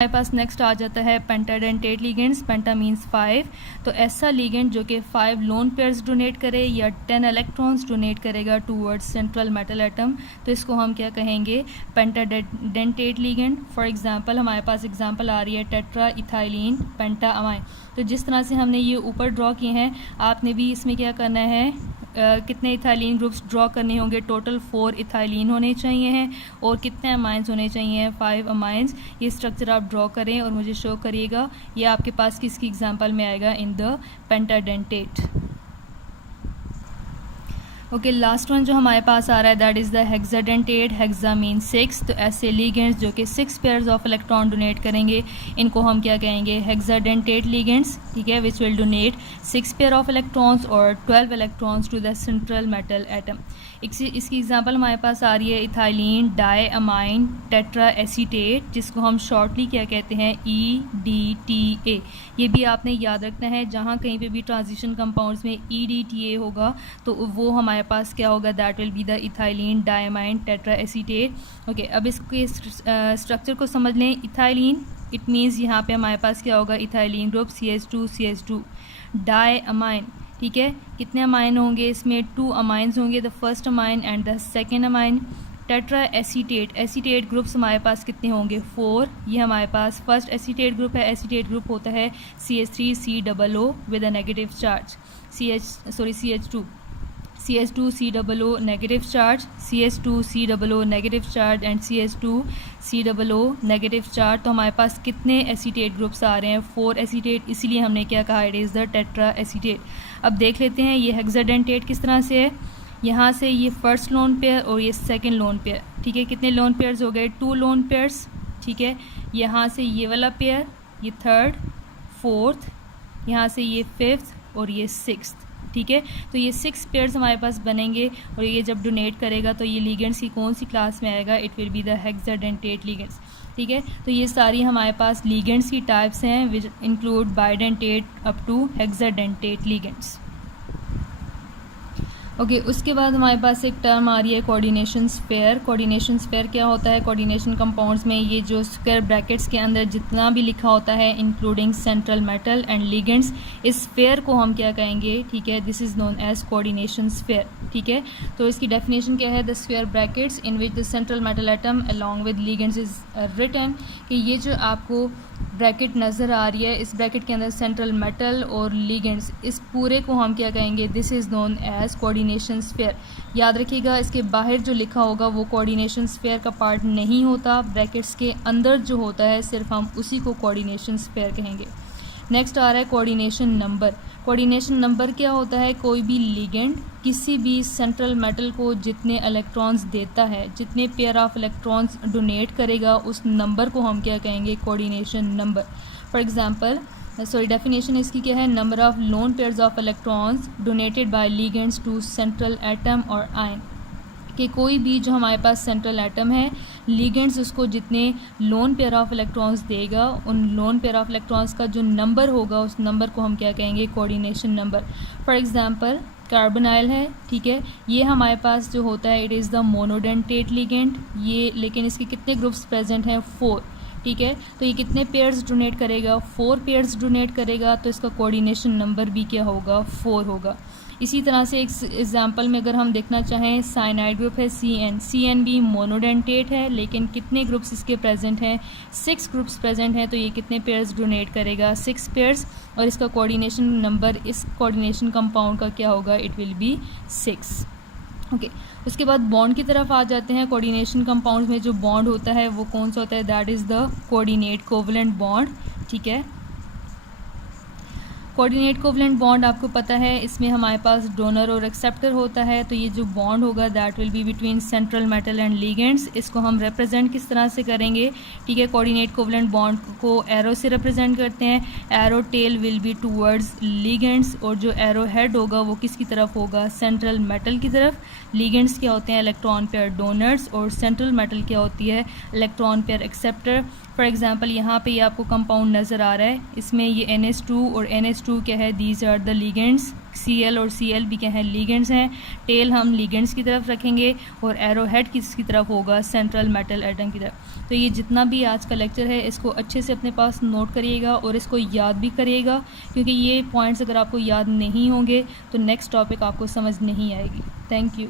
हमारे पास नेक्स्ट आ जाता है पेंटाडेंटेट लिगेंड्स। पेंटा मीन्स 5। तो ऐसा लिगेंड जो कि 5 लोन पेयर्स डोनेट करे या 10 इलेक्ट्रॉन्स डोनेट करेगा टूवर्ड्स सेंट्रल मेटल एटम, तो इसको हम क्या कहेंगे, पेंटाडेंटेट लिगेंड। फॉर एग्जांपल हमारे पास एग्जांपल आ रही है टेट्रा इथाइलिन पेंटा अमाइन। तो जिस तरह से हमने ये ऊपर ड्रॉ किए हैं, आपने भी इसमें क्या करना है, कितने इथाइलिन ग्रुप्स ड्रॉ करने होंगे, टोटल 4 इथाइलिन होने चाहिए हैं और कितने अमाइंस होने चाहिए, 5 अमाइंस। ये स्ट्रक्चर आप ड्रॉ करें और मुझे शो करिएगा। ये आपके पास किसकी एग्जांपल में आएगा, in the pentadentate. Okay, last one जो हमारे पास आ रहा है that is the hexadentate. Hexa mean 6। तो ऐसे लिगेंड्स जो कि 6 पेयर्स ऑफ इलेक्ट्रॉन डोनेट करेंगे, इनको हम क्या कहेंगे, हेक्साडेंटेट लिगेंड्स, ठीक है, which will donate 6 pair of electrons और 12 electrons to the central metal atom. इसकी एग्जांपल हमारे पास आ रही है ethylenediamine tetraacetate, जिसको हम शॉर्टली क्या कहते हैं, EDTA। ये भी आपने याद रखना है, जहाँ कहीं पे भी ट्रांजिशन कंपाउंड्स में EDTA होगा तो वो हमारे पास क्या होगा, that will be the ethylene diamine tetra acetate. Okay, अब इसके स्ट्रक्चर को समझ लें। इथाइलिन इट मीन्स यहाँ पे हमारे पास क्या होगा, ethylene group CH2 die amine, ठीक है, कितने अमाइन होंगे इसमें, 2 अमाइंस होंगे, the first amine and the second amine. Tetra acetate, acetate groups हमारे पास कितने होंगे, 4। ये हमारे पास फर्स्ट एसीटेट ग्रुप है। एसीटेट ग्रुप होता है CH3COO with a negative charge, CH2COO negative charge, CH2COO negative charge and CH2COO negative charge. तो हमारे पास कितने एसीटेट ग्रुप्स आ रहे हैं, 4 एसीटेट, इसीलिए हमने क्या कहा, it is the tetra acetate. अब देख लेते हैं ये हेक्साडेंटेट किस तरह से है। यहाँ से ये फर्स्ट लोन पेयर और ये सेकंड लोन पेयर, ठीक है, कितने लोन पेयर्स हो गए, 2 लोन पेयर्स, ठीक है। यहाँ से ये वाला पेयर, ये थर्ड, फोर्थ, यहाँ से ये फिफ्थ और ये सिक्स्थ, ठीक है। तो ये 6 पेयर्स हमारे पास बनेंगे और ये जब डोनेट करेगा तो ये लिगेंड्स की कौन सी क्लास में आएगा, it will be the hexadentate ligands, ठीक है। तो ये सारी हमारे पास लिगेंड्स की टाइप्स हैं which include bidentate up to hexadentate ligands. Okay, उसके बाद हमारे पास एक टर्म आ रही है कोऑर्डिनेशन स्फेयर। कोऑर्डिनेशन स्फेयर क्या होता है, कोऑर्डिनेशन कंपाउंड्स में ये जो स्क्वायर ब्रैकेट्स के अंदर जितना भी लिखा होता है including central metal and ligands, इस स्फेयर को हम क्या कहेंगे, ठीक है, this is known as coordination sphere, ठीक है। तो इसकी डेफिनेशन क्या है, the square brackets in which the central metal atom along with ligands is written, कि ये जो आपको ब्रैकेट नज़र आ रही है, इस ब्रैकेट के अंदर सेंट्रल मेटल और लिगेंड्स, इस पूरे को हम क्या कहेंगे, this is known as coordination sphere. याद रखिएगा, इसके बाहर जो लिखा होगा वो कोऑर्डिनेशन स्फेयर का पार्ट नहीं होता, ब्रैकेट्स के अंदर जो होता है सिर्फ हम उसी को कोऑर्डिनेशन स्फेयर कहेंगे। नेक्स्ट आ रहा है कोऑर्डिनेशन नंबर। कोऑर्डिनेशन नंबर क्या होता है, कोई भी लिगेंड किसी भी सेंट्रल मेटल को जितने इलेक्ट्रॉन्स देता है, जितने पेयर ऑफ इलेक्ट्रॉन्स डोनेट करेगा, उस नंबर को हम क्या कहेंगे, coordination number. For example, definition इसकी क्या है, number of lone pairs of electrons donated by ligands to central atom और आयन, कि कोई भी जो हमारे पास सेंट्रल एटम है, लिगेंड्स उसको जितने लोन पेयर ऑफ इलेक्ट्रॉन्स देगा, उन लोन पेयर ऑफ इलेक्ट्रॉन्स का जो नंबर होगा, उस नंबर को हम क्या कहेंगे, coordination number. For example carbonyl है, ठीक है, ये हमारे पास जो होता है it is the monodentate ligand, ये लेकिन इसके कितने ग्रुप्स प्रेजेंट हैं, 4, ठीक है। तो ये कितने पेयर्स डोनेट करेगा, 4 पेयर्स डोनेट करेगा, तो इसका कोऑर्डिनेशन नंबर भी क्या होगा, 4 होगा। इसी तरह से एक एग्जांपल में अगर हम देखना चाहें, साइनाइड ग्रुप है CN भी मोनोडेंटेट है, लेकिन कितने ग्रुप्स इसके प्रेजेंट हैं, 6 ग्रुप्स प्रेजेंट हैं, तो ये कितने पेयर्स डोनेट करेगा, 6 पेयर्स, और इसका कोऑर्डिनेशन नंबर इस कोऑर्डिनेशन कंपाउंड का क्या होगा, इट विल बी 6। ओके, उसके बाद बॉन्ड की तरफ आ जाते हैं। कोऑर्डिनेशन कंपाउंड्स में जो बॉन्ड होता है वो कौन सा होता है, that is the coordinate covalent bond, ठीक है। कोऑर्डिनेट कोवलेंट बॉन्ड आपको पता है, इसमें हमारे पास डोनर और एक्सेप्टर होता है। तो ये जो बॉन्ड होगा that will be between central metal and ligands. इसको हम रिप्रेजेंट किस तरह से करेंगे, ठीक है, कोऑर्डिनेट कोवलेंट बॉन्ड को एरो से रिप्रेजेंट करते हैं। Arrow tail will be towards ligands, और जो एरो हेड होगा वो किसकी तरफ होगा, सेंट्रल मेटल की तरफ। लिगेंड्स क्या होते हैं, इलेक्ट्रॉन पेयर डोनर्स, और सेंट्रल मेटल क्या होती है, electron pair acceptor. For example यहाँ पे ये आपको कंपाउंड नज़र आ रहा है, इसमें ये NH2 और NH2 H2 क्या है, these are the ligands, Cl और Cl भी क्या है, लिगेंड्स हैं। टेल हम लिगेंड्स की तरफ रखेंगे और एरो हेड किसकी तरफ होगा, सेंट्रल मेटल एटम की तरफ। तो ये जितना भी आज का लेक्चर है इसको अच्छे से अपने पास नोट करिएगा और इसको याद भी करिएगा, क्योंकि ये पॉइंट्स अगर आपको याद नहीं होंगे तो नेक्स्ट टॉपिक आपको समझ नहीं आएगी। Thank you.